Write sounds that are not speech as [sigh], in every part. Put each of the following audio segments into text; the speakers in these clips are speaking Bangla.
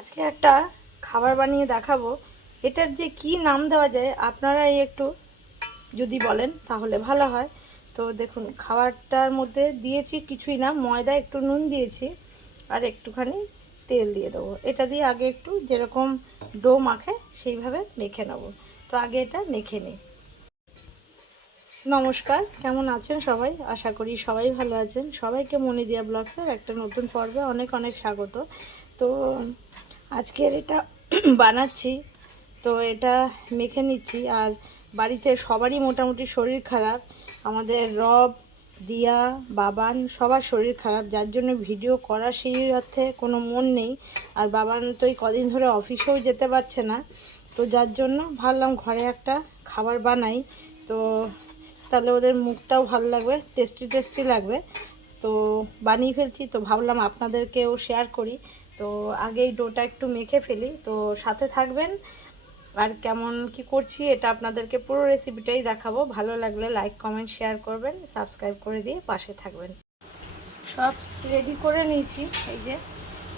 আজকে একটা খাবার বানিয়ে দেখাবো। এটার যে কি নাম দেওয়া যায়, আপনারাই একটু যদি বলেন, তাহলে ভালো হয়। তো দেখুন, খাবারটার মধ্যে দিয়েছি কিছুই না, ময়দা, একটু নুন দিয়েছি, আর একটুখানি তেল দিয়ে দেবো। এটা দিয়ে আগে একটু যেরকম ডো মাখে, সেইভাবে মেখে নেব। তো আগে এটা মেখে নিই। নমস্কার, কেমন আছেন সবাই? আশা করি সবাই ভালো আছেন। সবাইকে মনিদিয়া ব্লগসের একটা নতুন পর্বে অনেক অনেক স্বাগত। তো আজকের এটা বানাচ্ছি, তো এটা মেখে নিচ্ছি। আর বাড়িতে সবারই মোটামুটি শরীর খারাপ। আমাদের রব, দিয়া, বাবান সবার শরীর খারাপ, যার জন্য ভিডিও করা সেই অর্থে কোনো মন নেই। আর বাবান তো এই কদিন ধরে অফিসেও যেতে পারছে না, তো যার জন্য ভাবলাম ঘরে একটা খাবার বানাই। তো তাহলে ওদের মুখটাও ভালো লাগবে, টেস্টি টেস্টি লাগবে। তো বানিয়ে ফেলছি, তো ভাবলাম আপনাদেরকেও শেয়ার করি। তো আগেই ডোটা একটু মেখে ফেলি। তো সাথে থাকবেন। আর কেমন কি করছি এটা আপনাদেরকে পুরো রেসিপিটাই দেখাবো। ভালো লাগলে লাইক কমেন্ট শেয়ার করবেন। সাবস্ক্রাইব করে দিয়ে পাশে থাকবেন। সব রেডি করে নিয়েছি। এই যে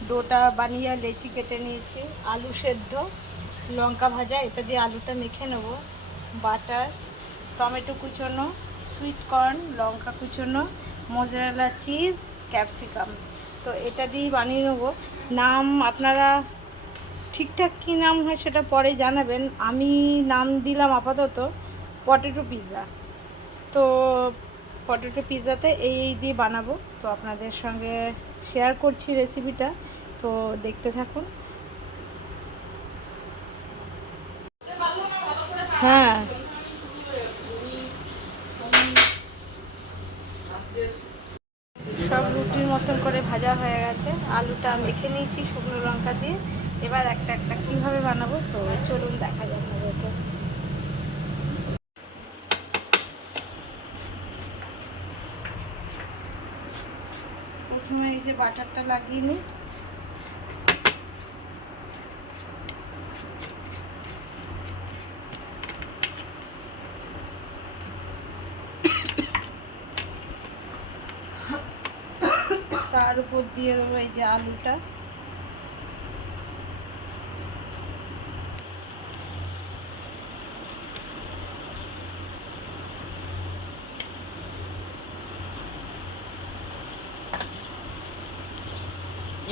ডোটা বানিয়ে লেচি কেটে নিয়েছি। আলু সেদ্ধ, লঙ্কা ভাজা, এটা দিয়ে আলুটা মেখে নেব। বাটার, টমেটো কুচোনো সুইট কর্ন লঙ্কা কুচোনো মোজারেলা চিজ ক্যাপসিকাম তো এটা দিয়েই বানিয়ে নেব। নাম আপনারা ঠিকঠাক কী নাম হয় সেটা পরে জানাবেন। আমি নাম দিলাম আপাতত পটেটো পিৎজা তো পটেটো পিৎজাতে এই এই দিয়ে বানাবো। তো আপনাদের সঙ্গে শেয়ার করছি রেসিপিটা তো দেখতে থাকুন হ্যাঁ সব রুটির মতন করে ভাজা হয়ে গেছে আলুটা মেখে নিয়েছি শুকনো লঙ্কা দিয়ে। এবার একটা একটা কীভাবে বানাবো? তো চলুন দেখা যাক ওকে প্রথমে এই যে বাটারটা লাগিয়ে নিই। তার উপর দিয়ে দেবো এই যে আলুটা।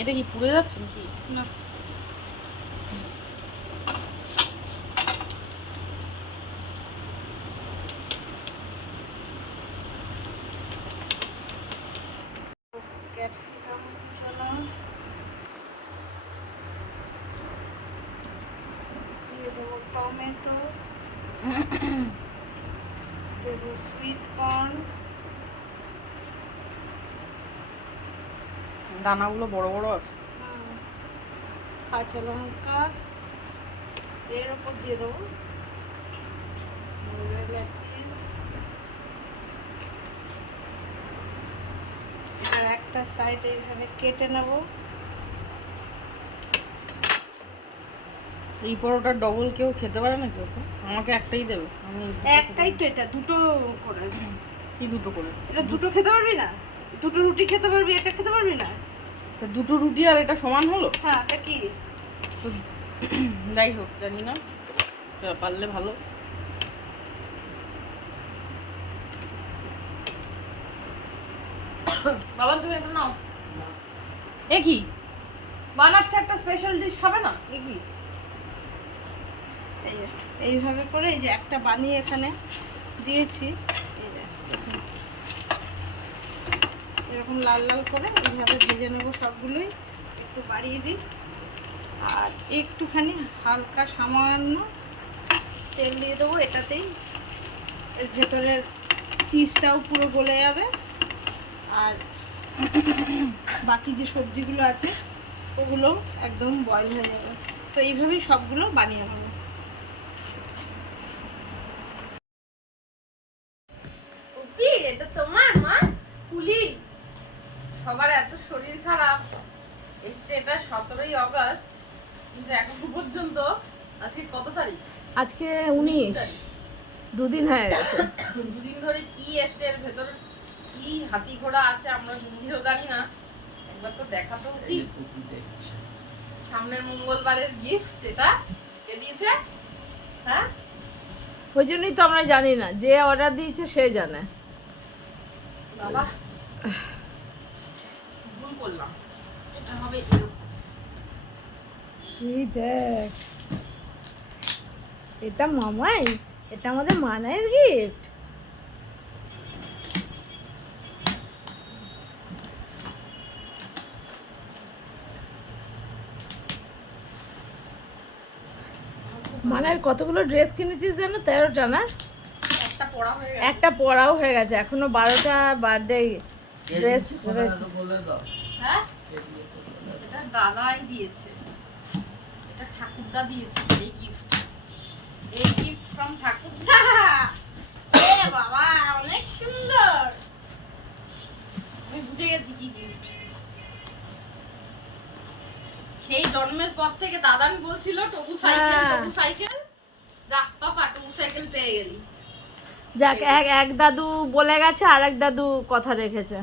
এটা কি পুড়ে যাচ্ছে নাকি না ক্যাপসিকাম চলো দিয়ে দেবো টমেটো দেবো সুইট কর্ন দানাগুলো বড় বড় আছে। কাঁচা লঙ্কা এর ওপর দিয়ে দেবো। চিজ আর একটা সাইড এইভাবে কেটে নেব। এই পরোটা ডবল কেউ খেতে পারে নাকি ওকে? আমাকে একটাই দেবে। আমি একটাই তো এটা দুটো করে। কি দুটো করে? এটা দুটো খেতে পারবি না? দুটো রুটি খেতে পারবি এটা খেতে পারবি না? দুটো রুটি আর এটা সমান হলো? হ্যাঁ এটা কি? তো [clears throat] যাই হোক জানি না। পারলে ভালো। বাবা তুমি এটা নাও। এ কি? বানাচ্ছে একটা স্পেশাল ডিশ খাবে না? এ কি? এইভাবে করে এই যে একটা বানিয়ে এখানে দিয়েছি এই যে, দেখুন। এরকম লাল লাল করে এইভাবে ভেজে নেব সবগুলোই। একটু বাড়িয়ে দিই। আর একটুখানি হালকা সামান্য তেল দিয়ে দেবো, এটাতেই এর ভেতরের চিজটাও পুরো গলে যাবে। আর বাকি যে সবজিগুলো আছে ওগুলো একদম বয়েল হয়ে যাবে। তো এইভাবেই সবগুলো বানিয়ে নেব উপি এটা তোমার মা কুলি সবার এত শরীর খারাপ এসছে এটা সতেরোই আগস্ট কিন্তু এখন পর্যন্ত আজকে কত তারিখ? আজকে উনিশ। দুদিন হয়ে গেছে। [coughs] দুদিন ধরে কি এসছে এর ভেতর কি হাতি ঘোড়া আছে আমরা নিজেও জানি না। একবার তো দেখা তো উচিত। সামনের মঙ্গলবারের গিফট এটা কে দিয়েছে? হ্যাঁ? ওই জন্যই তো আমরা জানি না যে অর্ডার দিয়েছে সে জানে। বাবা ভুল করলাম। এটা হবে। এই দেখ? এটা মামাই? এটা আমাদের মানের গিফট মানের কতগুলো ড্রেস কিনেছিস জানো? তেরোটা না? একটা পড়াও হয়ে গেছে। একটা পরাও হয়ে গেছে। এখনও বারোটা বার্থডে ড্রেস রয়েছে। হ্যাঁ? দাদাই দিয়েছে। ঠাকুরদা দিয়েছে এই গিফট এই গিফট ফ্রম ঠাকুরদা। এ বাবা অনেক সুন্দর। আমি বুঝে গেছি কি গিফট সেই জন্মের পর থেকে দাদা আমি বলছিল টবু সাইকেল হ্যাঁ। টবু সাইকেল? যা পাপা টবু সাইকেল পেয়ে গেলি। যাক এক এক দাদু বলে গেছে আর এক দাদু কথা রেখেছে।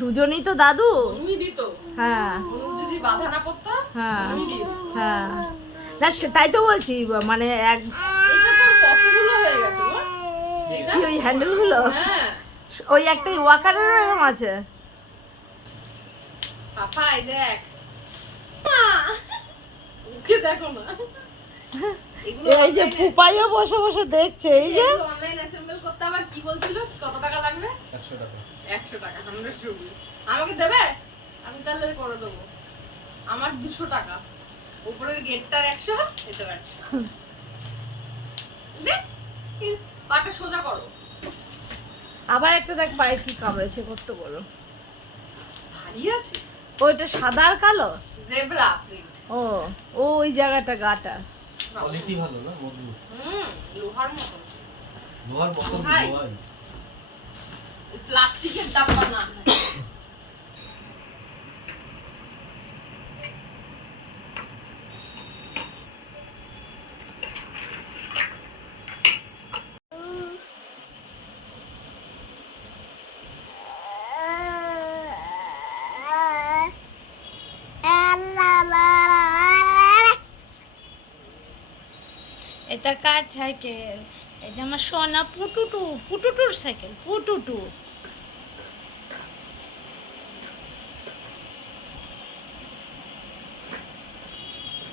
দুজনই তো দাদু। অনুই দিত হ্যাঁ। যদি বাধা না পড়তো হ্যাঁ। হ্যাঁ। না সে- তাই তো বলছি মানে এক এটা তো কতগুলো হয়ে গেছে কি ওই হ্যান্ডেলগুলো হ্যাঁ। ওই একটা ওয়াকারেরও এরকম আছে। এই দেখ। ওকে দেখো না। এই যে ফুপাইও বসে বসে দেখছে এই যে। অনলাইন অ্যাসেম্বল করতে আবার কি বলছিল? কত টাকা লাগবে? একশো টাকা। একশো টাকা হান্ড্রেড রুপি আমাকে দেবে? আমি তাহলে করে দেবো। আমার দুশো টাকা। উপরের গেটটার একশো এটার একশো। পাটা সোজা করো। আবার একটা দেখ পায়ে কি কামড়েছে কত বড় ভারী আছে। ওইটা সাদা আর কালো? Zebra print. ও ও ওই জায়গাটা গাটা। কোয়ালিটি ভালো না মজবুত হুম লোহার মতন লোহার। লোহাই ওই প্লাস্টিকের ডাব্বা না এটা কার সাইকেল? এটা আমার সোনা পুটুটু, পুটুটুর সাইকেল, পুটুটু।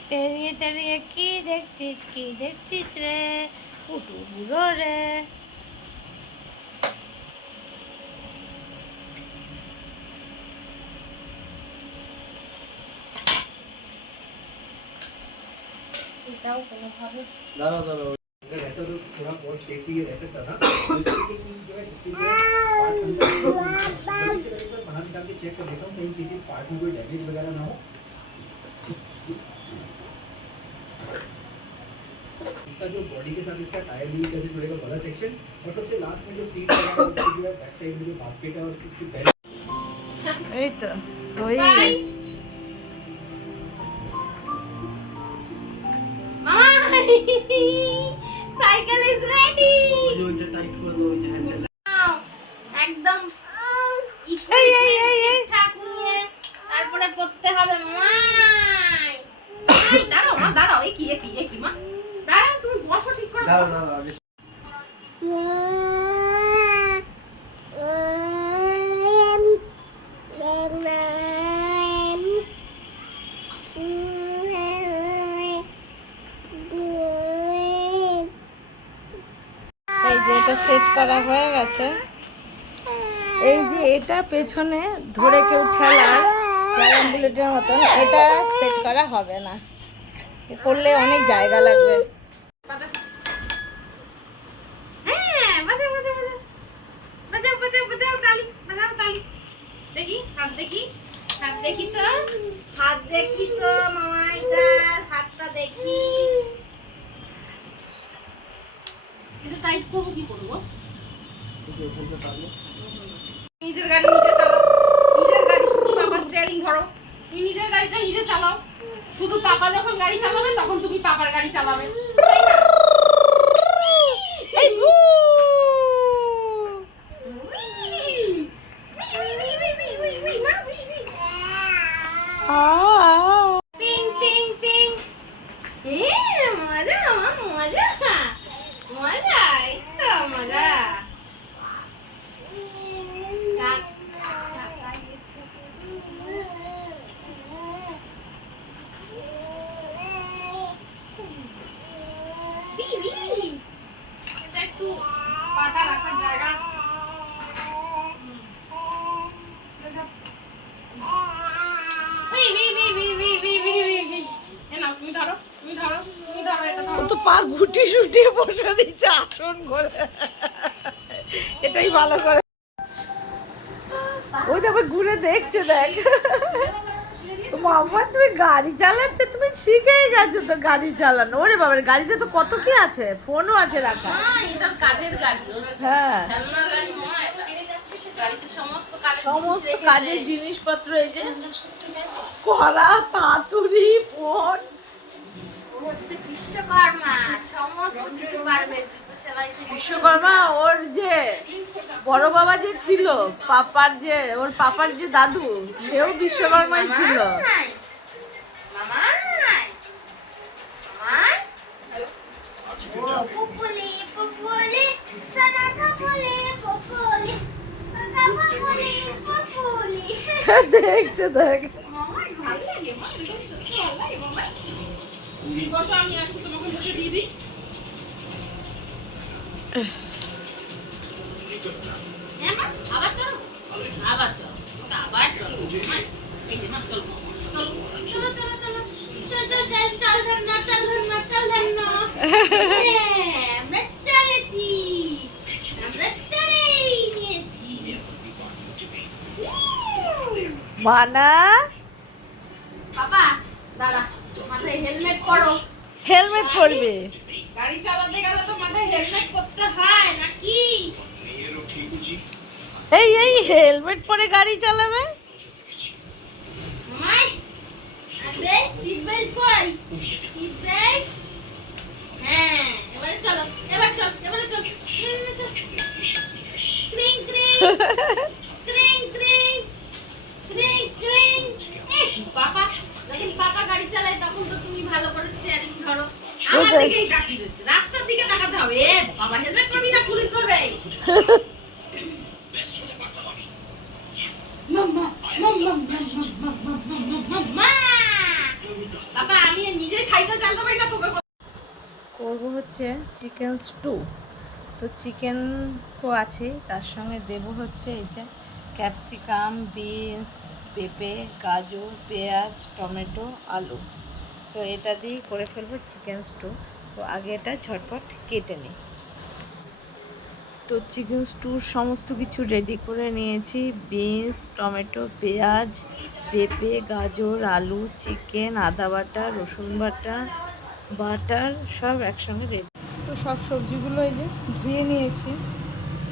তেরিয়ে তেরিয়ে কি দেখছিস কি দেখছিস রে? পুটু বুড়ো রে। এটাও কোনোভাবে দাঁড়াও দাঁড়াও अगर रहता तो थोड़ा और सेफली ये रह सकता था तो इसके लिए कि जो है इसके जो है पार्ट्स अंदर जल्दी से एक बार बाहर निकाल के चेक कर देता हूँ कहीं किसी पार्ट में कोई डैमेज वगैरह ना हो इसका जो बॉडी के साथ इसका टायर भी कैसे जुड़ेगा वाला सेक्शन और सबसे लास्ट में जो सीट है उसकी जो है बैक साइड में जो बास्केट है और इसकी बेल्ट এই সাইকেল ইজ রেডি ওইটা টাইট করে দাও ওই যে হ্যান্ডেল একদম। এই, এই, এই, এই। নিয়ে তারপরে করতে হবে মাই। মাই, [coughs] দাঁড়াও মা দাঁড়াও। এই কি এ কি এ কি মা? দাঁড়াও তুমি বসো ঠিক করে। দাঁড়াও দাঁড়াও যে এটা সেট করা হয়ে গেছে। এই যে এটা পেছনে ধরে কেউ ঠেলার বুলেটের মতন, এটা সেট করা হবে না। করলে অনেক জায়গা লাগবে বাজাও। হ্যাঁ, বাজাও, বাজাও, বাজাও। বাজাও, বাজাও, বাজাও, তালি, বাজাও, তালি। দেখি, হাত দেখি, হাত দেখি তো, হাত দেখি তো, মামাইদার, হাতটা দেখি। এটা টাইট করব কি করব? নিজের গাড়ি নিজে চালাও। নিজের গাড়ি শুধু পাপা স্টিয়ারিং ধরো তুমি নিজের গাড়িটা নিজে চালাও। শুধু পাপা যখন গাড়ি চালাবে, তখন তুমি পাপার গাড়ি চালাবে। বসে দিচ্ছে আসন করে। এটাই ভালো করে। ওই তো আবার ঘুরে দেখছে দেখ। মামা তুমি গাড়ি চালাচ্ছ তুমি শিখেই গেছো তো গাড়ি চালানো। ওরে বাবার গাড়িতে তো কত কি আছে? ফোনও আছে রাখা। হ্যাঁ গাড়িতে সমস্ত কাজের। জিনিসপত্র এই যে কড়া পাতুরি ফোন হচ্ছে বিশ্বকর্মা সমস্ত কিছু পারবে বিশ্বকর্মা ওর যে বড় বাবা যে ছিল পাপার যে ওর পাপার যে দাদু সেও বিশ্বকর্মাই ছিল। [laughs] দেখছে দেখ। বসো, আমি একটু তোমাকে দিয়ে দিই। হ্যাঁ, আবার চলো? আবার চলো, আবার চলো, এই যে, মা, চলো, মামা, চলো, চলো, চলো, চলো। চল, চল, চল, চল, ধন্না, চল, চল, ধন্না। হ্যাঁ, আমরা চলেছি। আমরা চলেই নিয়েছি। মানা বাবা, মাথায় হেলমেট পরো। হেলমেট পরবে। গাড়ি চালাতে গেলে তো মাথায় হেলমেট পরতে হয় নাকি? এই এই হেলমেট পরে গাড়ি চালাবে? মামাই [laughs] হ্যাঁ যখন পাপা গাড়ি চালায় তখন তো তুমি ভালো করে স্টিয়ারিং ধরো আমার দিকেই তাকিয়ে রয়েছে রাস্তার দিকে তাকাতে হবে এ বাবা হেলমেট পরবি না পুলিশ ধরবে মাম্মা মাম্মা মাম্মা মাম্মা মাম্মা বাবা আমি নিজে সাইকেল চালাতে পারি না তোকে করব হচ্ছে চিকেন স্টু তো চিকেন তো আছেই তার সঙ্গে দেব হচ্ছে এই যে ক্যাপসিকাম, বিনস, পেঁপে, গাজর, পেঁয়াজ, টমেটো, আলু। তো এটা দিয়েই করে ফেলব চিকেন স্টু। তো আগে এটা ঝটপট কেটে নিই। তো চিকেন স্টুর সমস্ত কিছু রেডি করে নিয়েছি। বিনস, টমেটো, পেঁয়াজ, পেঁপে, গাজর, আলু, চিকেন, আদা বাটা, রসুন বাটা, বাটার সব একসঙ্গে রেডি। তো সব সবজিগুলো এই যে ধুয়ে নিয়েছি।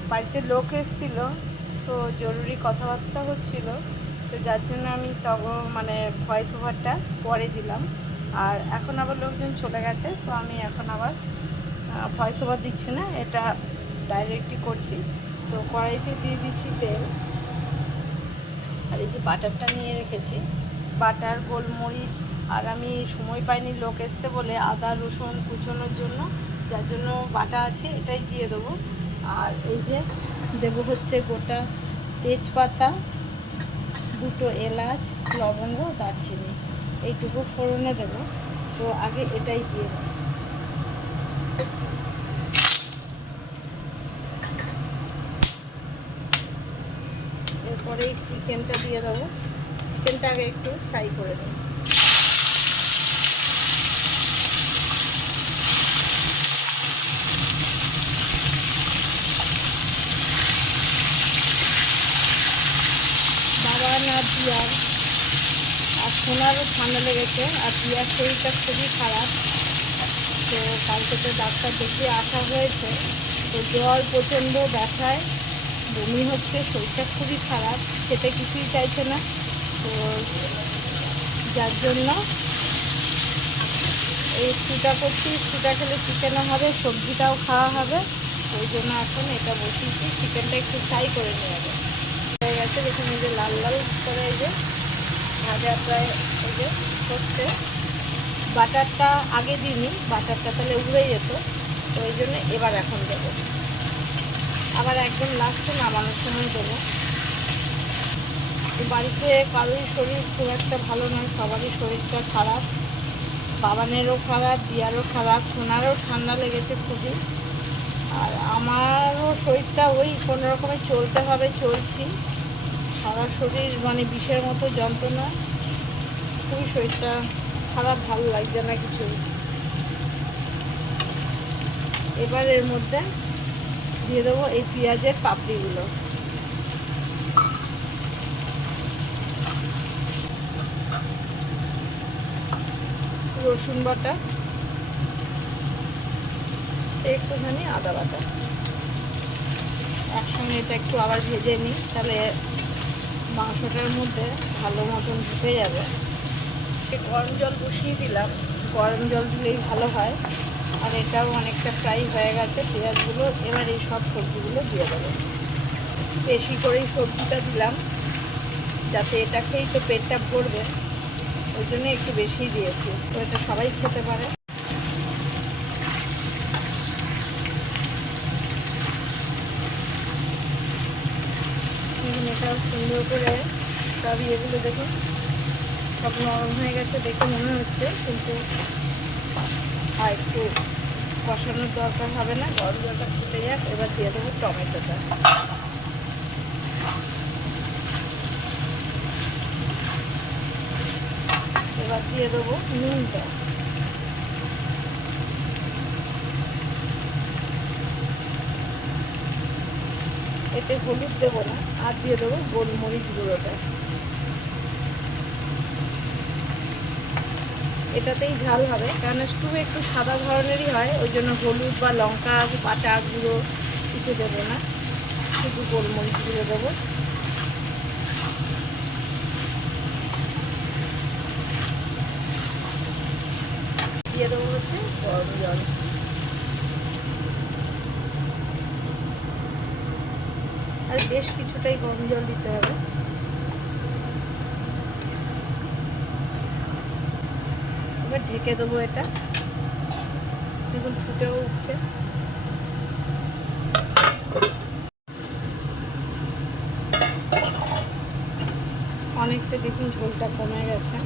বাড়িতে লোক এসেছিল। তো জরুরি কথাবার্তা হচ্ছিল। তো যার জন্য আমি তখন মানে ভয়েস ওভারটা পরে দিলাম। আর এখন আবার লোকজন চলে গেছে, তো আমি এখন আবার ভয়েস ওভার দিচ্ছি না, এটা ডাইরেক্টই করছি। তো কড়াইতে দিয়ে দিচ্ছি তেল। আর এই যে বাটারটা নিয়ে রেখেছি। বাটার, গোলমরিচ, আর আমি সময় পাইনি, লোক এসছে বলে আদা, রসুন কুচোনোর জন্য। যার জন্য বাটা আছে, এটাই দিয়ে দেবো। আর এই যে দেবো হচ্ছে গোটা তেজপাতা, দুটো এলাচ, লবঙ্গ, দারচিনি। এইটুকু ফোড়নে দেবো। তো আগে এটাই দিয়ে দেবো। এরপরে চিকেনটা দিয়ে দেবো। চিকেনটা আগে একটু ফ্রাই করে দেবো না পিয়ার আর সোনারও ঠান্ডা লেগেছে, আর পিয়ার শরীরটা খুবই খারাপ। তো কালকে তো ডাক্তার দেখিয়ে আসা হয়েছে। তো জ্বর প্রচণ্ড ব্যথায়, বমি হচ্ছে, শরীরটা খুবই খারাপ, খেতে কিছুই চাইছে না। তো যার জন্য এই স্টুটা করছি স্টুটা খেলে চিকেনও হবে, সবজিটাও খাওয়া হবে। ওই জন্য এখন এটা বসিয়েছি চিকেনটা একটু ফ্রাই করে নেওয়া হয়ে গেছে দেখুন এই যে লাল লাল করে এই যে ভাজা প্রায় এই যে হচ্ছে। বাটারটা আগে দিইনি, বাটারটা তাহলে উড়ে যেত, তো ওই জন্য এবার এখন দেবো। আবার একদম লাস্টে নামানোর সময় দেবো। বাড়িতে কারোই শরীর খুব একটা ভালো নয়, সবারই শরীরটা খারাপ, বাবানেরও খারাপ, দিয়ারও খারাপ, সোনারও ঠান্ডা লেগেছে খুবই। আর আমারও শরীরটা ওই কোনো রকমে চলতে হবে, চলছি। সারা শরীর মানে বিষের মতো যন্ত্রণা। খুবই শরীরটা খারাপ, ভালো লাগছে না কিছু। এবার এর মধ্যে দিয়ে দেবো এই পেঁয়াজের পাপড়িগুলো। রসুন বাটা, একটুখানি আদা বাটা। একসঙ্গে এটা একটু আবার ভেজে নিই, তাহলে মাংসটার মধ্যে ভালো মতন ঢুকে যাবে। গরম জল বসিয়ে দিলাম। গরম জল দিলেই ভালো হয়। আর এটাও অনেকটা ফ্রাই হয়ে গেছে, পেঁয়াজগুলো এবার এই সব সবজিগুলো দিয়ে দেবো। বেশি করেই সবজিটা দিলাম, যাতে এটা খেয়েই তো পেটটা ভরবে। ওই জন্য একটু বেশি দিয়েছি। তো এটা সবাই খেতে পারে দেখুন এটা সুন্দর করে সব ইয়েগুলো দেখুন। সব নরম হয়ে গেছে, দেখে মনে হচ্ছে, কিন্তু আর একটু কষানোর দরকার হবে না। গরম জলটা ফুটে যাক, এবার দিয়ে দেবো টমেটোটা। এবার দিয়ে দেবো নুনটা। এতে হলুদ দেবো না, আর দিয়ে দেবো গোলমরিচ গুঁড়োটা। এটাতেই ঝাল হবে, কারণ স্টু একটু সাদা ধরনেরই হয়, ওই জন্য হলুদ বা লঙ্কা বাটা গুঁড়ো কিছু দেবো না। শুধু গোলমরিচ গুঁড়ো দেবো। দিয়ে দেবো হচ্ছে গরম জল। আর বেশ কিছুটাই গরম জল দিতে হবে। এবার ঢেকে দেবো এটা। দেখুন, ফুটেও উঠছে। অনেকটা দেখুন ঝোলটা কমে গেছে।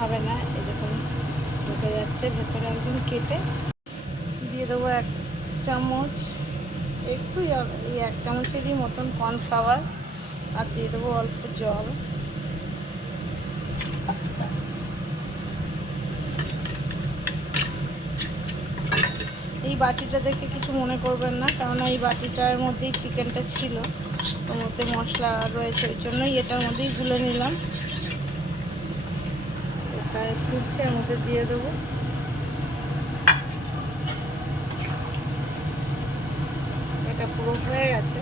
হবে না, এই দেখুন, ঢুকে যাচ্ছে। ভেতরে একদম কেটে দিয়ে দেবো এক চামচ। একটু এক চামচেরই মতন কর্নফ্লাওয়ার আর দিয়ে দেবো অল্প জল। এই বাটিটা দেখে কিছু মনে করবেন না কারণ এই বাটিটার মধ্যেই চিকেনটা ছিল। ওর মধ্যে মশলা রয়েছে, ওই জন্যই এটার মধ্যেই গুলে নিলাম। এটা ফুটছে এর মধ্যে দিয়ে দেবো। এটা পুরো হয়ে গেছে।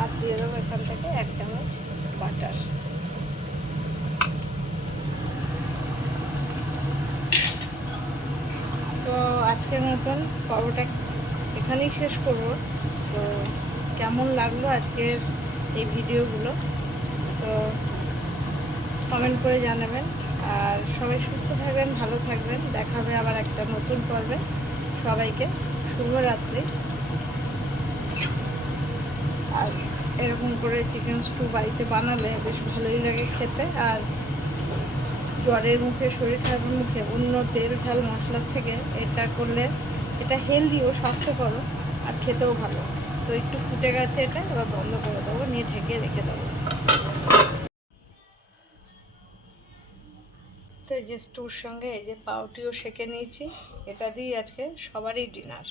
আর দিয়ে দেবো এখান থেকে এক চামচ বাটার। তো আজকের মতন পর্বটা এখানেই শেষ করব। তো কেমন লাগল আজকের এই ভিডিওগুলো? তো কমেন্ট করে জানাবেন। আর সবাই সুস্থ থাকবেন, ভালো থাকবেন। দেখা হবে আবার একটা নতুন পর্বে। সবাইকে শুভরাত্রি। আর এরকম করে চিকেন স্টু বাড়িতে বানালে বেশ ভালোই লাগে খেতে। আর জ্বরের মুখে, শরীর খারাপের মুখে অন্য তেল, ঝাল, মশলার থেকে এটা করলে এটা হেলদিও স্বাস্থ্যকর আর খেতেও ভালো। তো একটু ফুটে গেছে এটা, এবার বন্ধ করে দেবো, নিয়ে ঢেকে রেখে দেবো। তো এই যে স্টুর সঙ্গে এই যে পাউটিও সেকে নিয়েছি, এটা দিয়ে আজকে সবারই ডিনার